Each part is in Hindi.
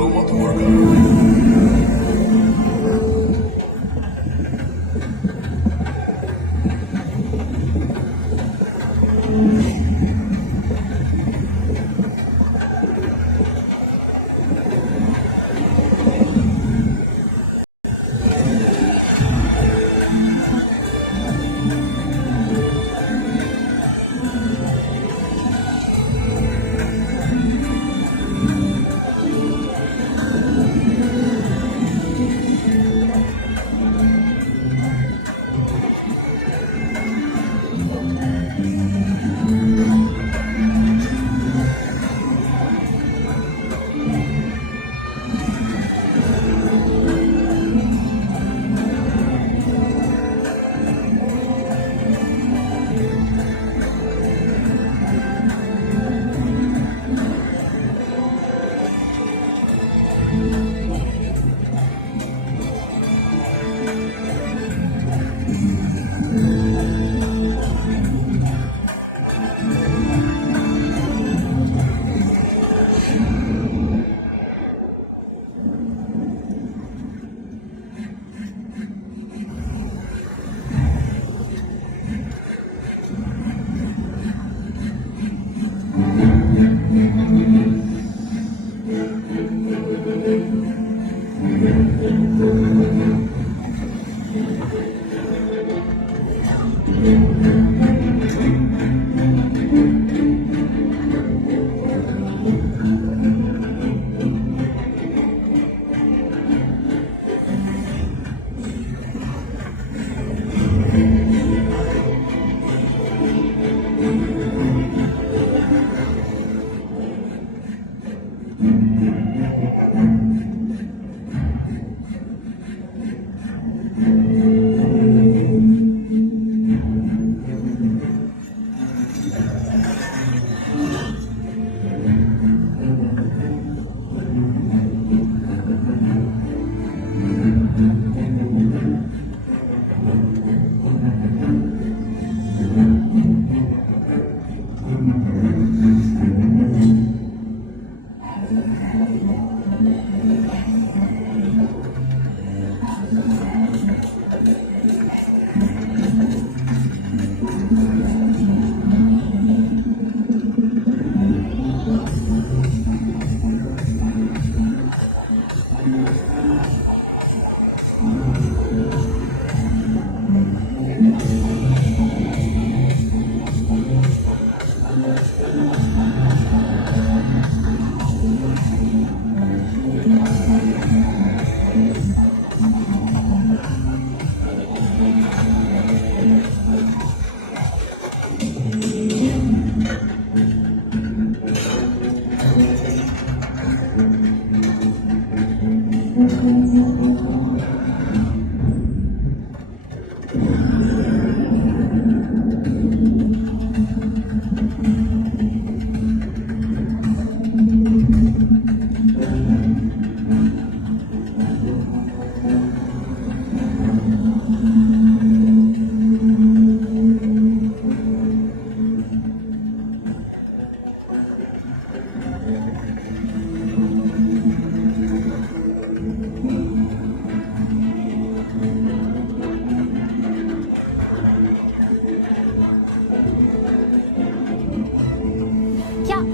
বড় মতবর্তী।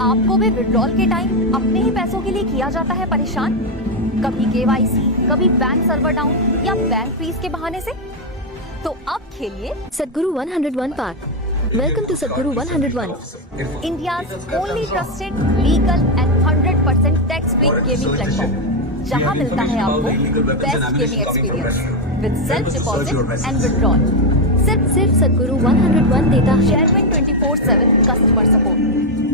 आपको भी विड्रॉल के टाइम अपने ही पैसों के लिए किया जाता है परेशान? कभी केवाईसी, कभी बैंक सर्वर डाउन या बैंक फीस के बहाने से? तो अब खेलिए Sadhguru 101 Park. Welcome to Sadhguru 101. India's only trusted, legal and 100% tax-free gaming platform, जहां मिलता है आपको best gaming experience with self deposit and withdrawal. सिर्फ Sadhguru 101 देता है शेयरविन 24/7 कस्टमर सपोर्ट।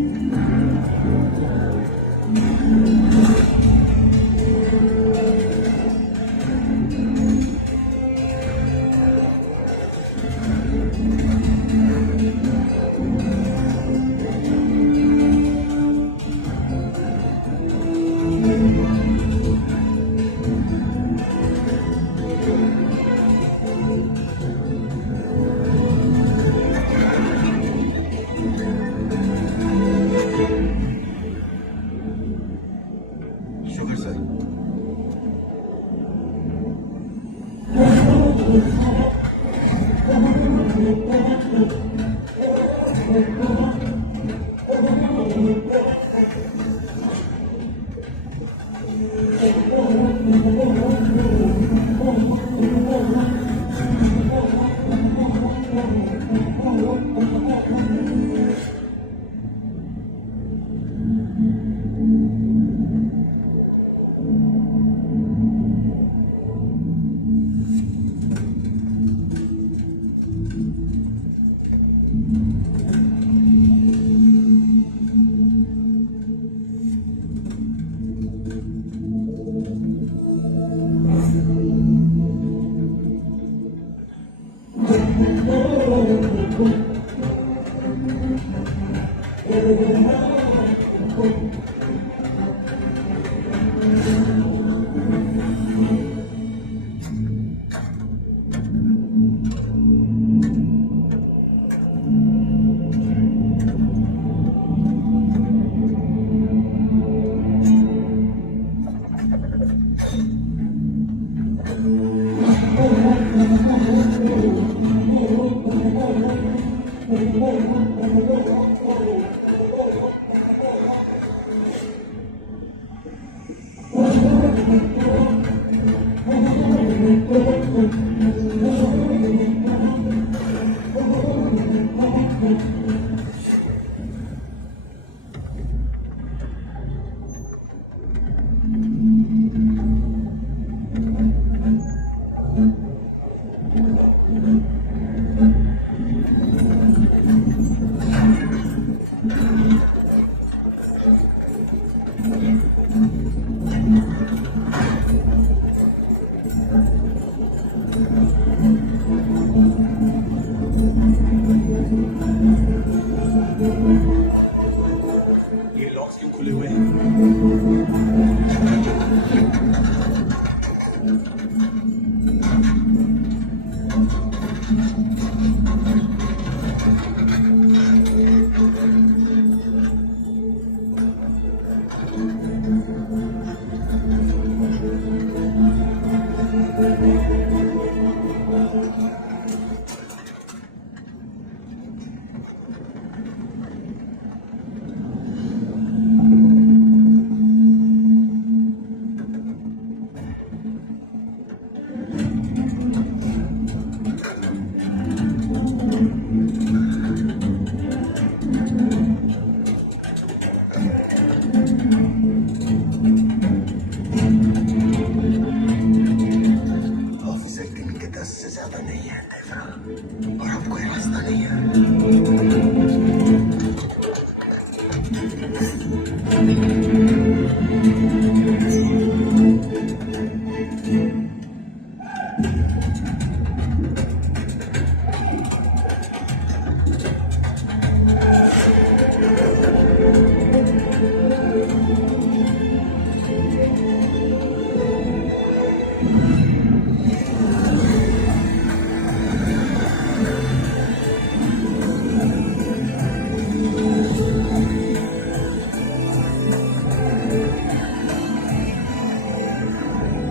शुक्र सर। ये लॉक्स क्यों खुले हुए हैं? ऑफिसर दिन के 10 से ज्यादा नहीं है तेरा, और अब कोई रास्ता नहीं है।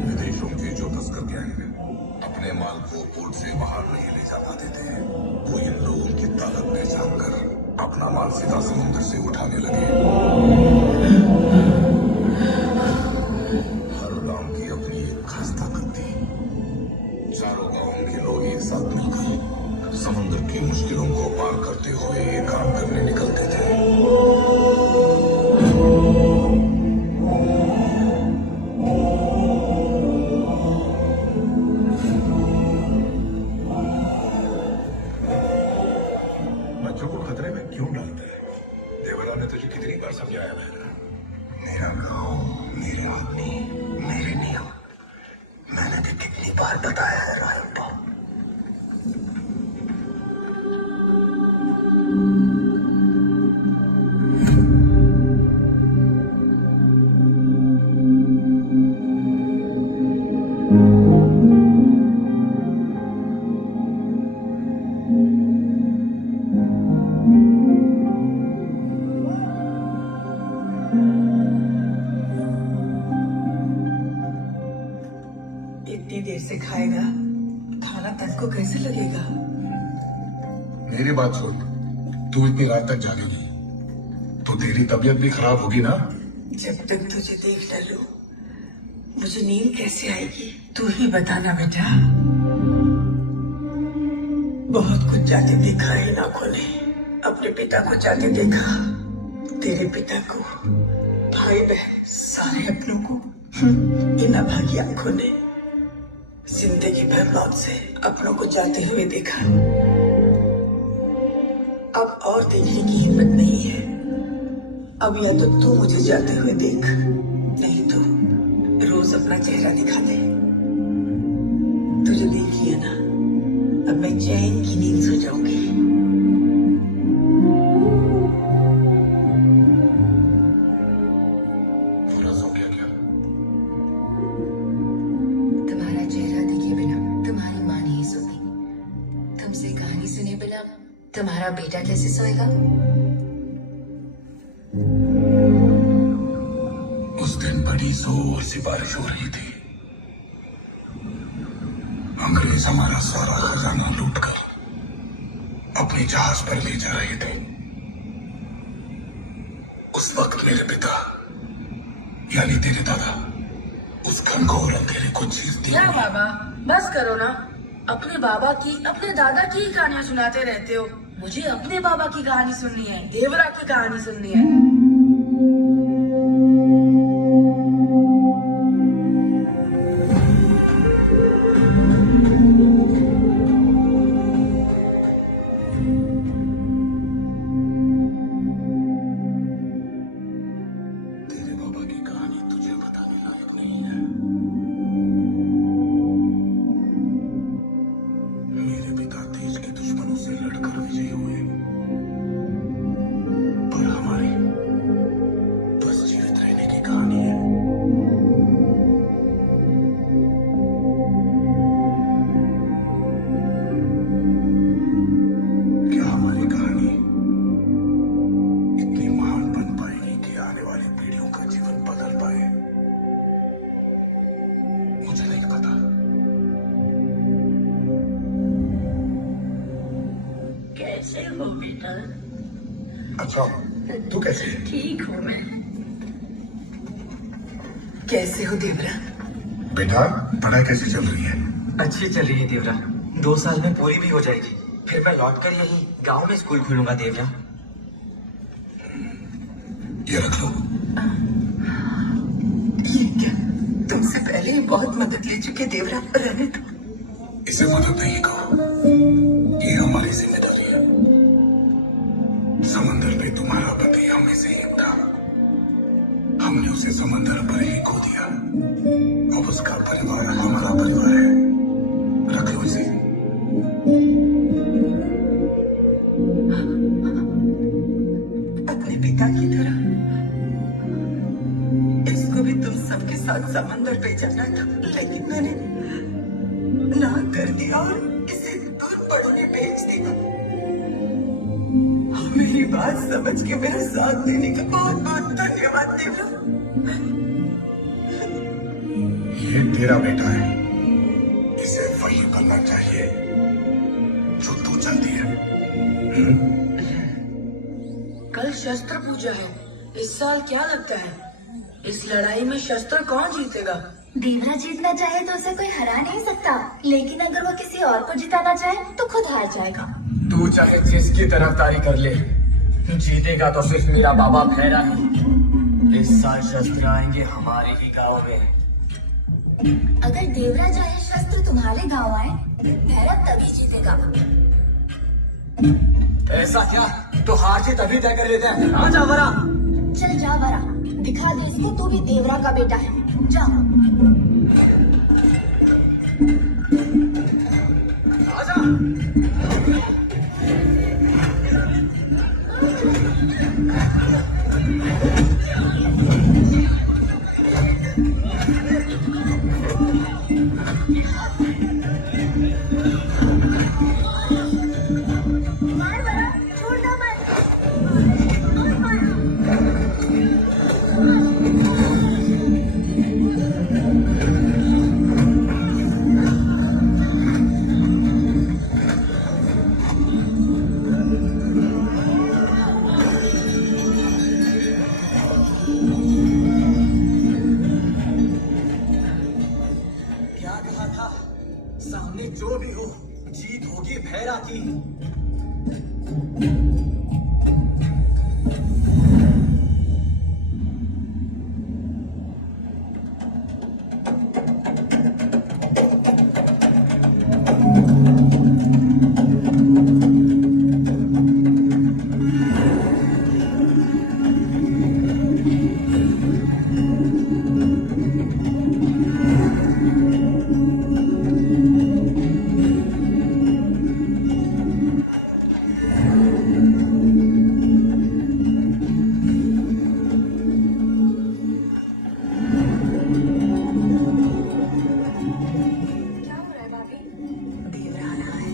विदेशों के जो तस्कर गैंग अपने माल को पोर्ट से बाहर नहीं ले जा पाते थे, वो इन लोगों की ताकत पहचान कर अपना माल सीधा समुद्र से उठाने लगे। हर गांव की अपनी एक खास ताकत थी। चारों गांव के लोग एक साथ मिलकर समुद्र की मुश्किलों को पार करते हुए ये काम करने निकलते थे। बच्चों को खतरे में क्यों डालते हैं? देवरा ने तुझे कितनी बार समझाया है? मेरा गांव, मेरे आदमी, मेरे नियम, मैंने भी कितनी बार बताया है राहुल। इतनी देर से खाएगा, खाना तक को कैसे लगेगा? मेरी बात सुन, तू इतनी रात तक जागेगी तो तेरी तबीयत भी खराब होगी ना। जब तक तुझे देख न लूं, मुझे नींद कैसे आएगी? तू ही बताना बेटा। बहुत कुछ जाते देखा है इन आंखों ने। अपने पिता को जाते देखा, तेरे पिता को, भाई बहन सारे अपनों को इन अभागी आंखों ने जिंदगी भर मौत से अपनों को जाते हुए देखा। अब और देखने की हिम्मत नहीं है। अब या तो तू मुझे जाते हुए देख, नहीं तो रोज अपना चेहरा दिखा दे। तुझे देख लिया ना, अब मैं चैन की नींद सो जाऊंगी। पूरा सो गया क्या? तुम्हारा चेहरा देखे बिना तुम्हारी माँ नहीं सोती। तुमसे कहानी सुने बिना तुम्हारा बेटा कैसे सोएगा? उस दिन बड़ी जोर से बारिश हो रही थी। अंग्रेज हमारा सारा खजाना लूटकर अपने जहाज पर ले जा रहे थे। उस वक्त मेरे पिता यानी तेरे दादा उस घनघोर अंधेरे को चीरते क्या बाबा, बस करो ना। अपने बाबा की, अपने दादा की ही कहानियां सुनाते रहते हो। मुझे अपने बाबा की कहानी सुननी है, देवरा की कहानी सुननी है। तेरे बाबा की कहानी तुझे बताने लायक नहीं है। मेरे पिता देश के दुश्मनों से लड़कर विजयी हुए, पर हमारी बस जीवित रहने की कहानी है। क्या हमारी कहानी इतनी महान बन पाएगी कि आने वाली पीढ़ियों का जीवन बदल पाए? मुझे नहीं पता। कैसे हो बेटा? अच्छा, तू कैसी है? ठीक हूँ मैं। कैसे हो देवरा? बेटा, पढ़ाई कैसी चल रही है? अच्छी चल रही है देवरा। 2 साल में पूरी भी हो जाएगी। फिर मैं लौटकर यही गांव में स्कूल खोलूंगा देवरा। ये रख लो। ये क्या? तुमसे पहले ही बहुत मदद ले चुके देवरा, रहने दो। इसे मदद नहीं कहो, ये हमारी जिम्मेदारी है। समंदर पे तुम्हारा पति हमें से लिपटा, हमने उसे समंदर पर ही खो दिया। अब उसका परिवार हमारा परिवार है। रख लो इसे। अपने पिता की तरह इसको भी तुम सबके साथ समंदर पे जाना था, लेकिन मैंने ना कर दिया और इसे दूर पढ़ने भेज दिया। मेरी बात समझ के मेरा साथ देने का बहुत बहुत धन्यवाद देवरा। ये तेरा बेटा है, इसे वही करना चाहिए जो तू चाहती है। कल शस्त्र पूजा है। इस साल क्या लगता है, इस लड़ाई में शस्त्र कौन जीतेगा? देवरा जीतना चाहे तो उसे कोई हरा नहीं सकता, लेकिन अगर वो किसी और को जिताना चाहे तो खुद हार जाएगा। तू चाहे जिसकी तरफदारी कर ले, जीतेगा तो सिर्फ मेरा बाबा भैरा है। इस साल शस्त्र आएंगे हमारे ही गांव में। अगर देवरा चाहे शस्त्र तुम्हारे गांव आए, भैरव तभी जीतेगा। ऐसा क्या? तो हार जीत अभी तय कर लेते हैं। आ जा वरा। चल जा वरा, दिखा दे इसको तू भी देवरा का बेटा है। जा। आजा। मार वरा, छोड़ना मत। और मार। जी। क्या हो रहा है भाभी? देवरा आ रहा है।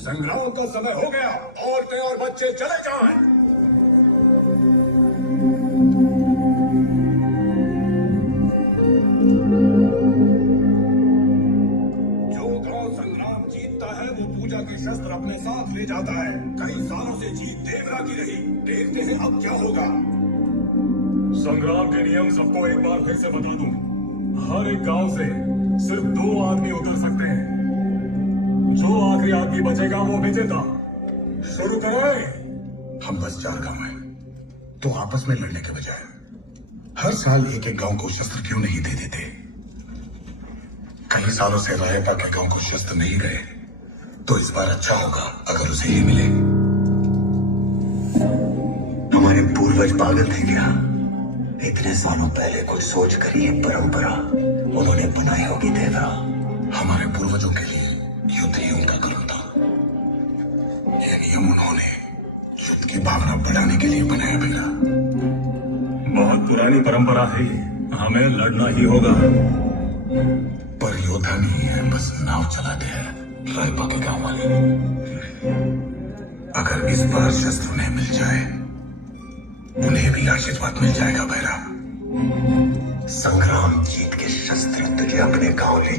संग्राम का समय हो गया। औरतें और बच्चे चले जाएं। जो गांव संग्राम जीतता है वो पूजा के शस्त्र अपने साथ ले जाता है। कई सालों से जीत देवरा की रही। देखते हैं अब क्या होगा। संग्राम के नियम सबको एक बार फिर से बता दूं। हर एक गांव से सिर्फ 2 आदमी उतर सकते हैं। जो आखिरी आदमी बचेगा वो विजेता। शुरू करें। हम बस 4 गांव हैं, तो आपस में लड़ने के बजाय हर साल एक एक गांव को शस्त्र क्यों नहीं दे देते? कई सालों से रायता के गांव को शस्त्र नहीं गए, तो इस बार अच्छा होगा अगर उसे ये मिले। हमारे पूर्वज पागल थे क्या? इतने सालों पहले कुछ सोच कर ये परंपरा उन्होंने बनाई होगी देवरा। हमारे पूर्वजों के लिए युद्ध ही उनका कर्म था। ये नियम उन्होंने भावना बढ़ाने के लिए बनाया बेटा। बहुत पुरानी परंपरा है ये, हमें लड़ना ही होगा। पर योद्धा नहीं है, बस नाव चलाते हैं रायपा के गांव वाले। अगर इस बार शस्त्र उन्हें मिल जाए, उन्हें भी आशीर्वाद मिल जाएगा भैरा। संग्राम जीत के शस्त्र तुझे अपने गांव ले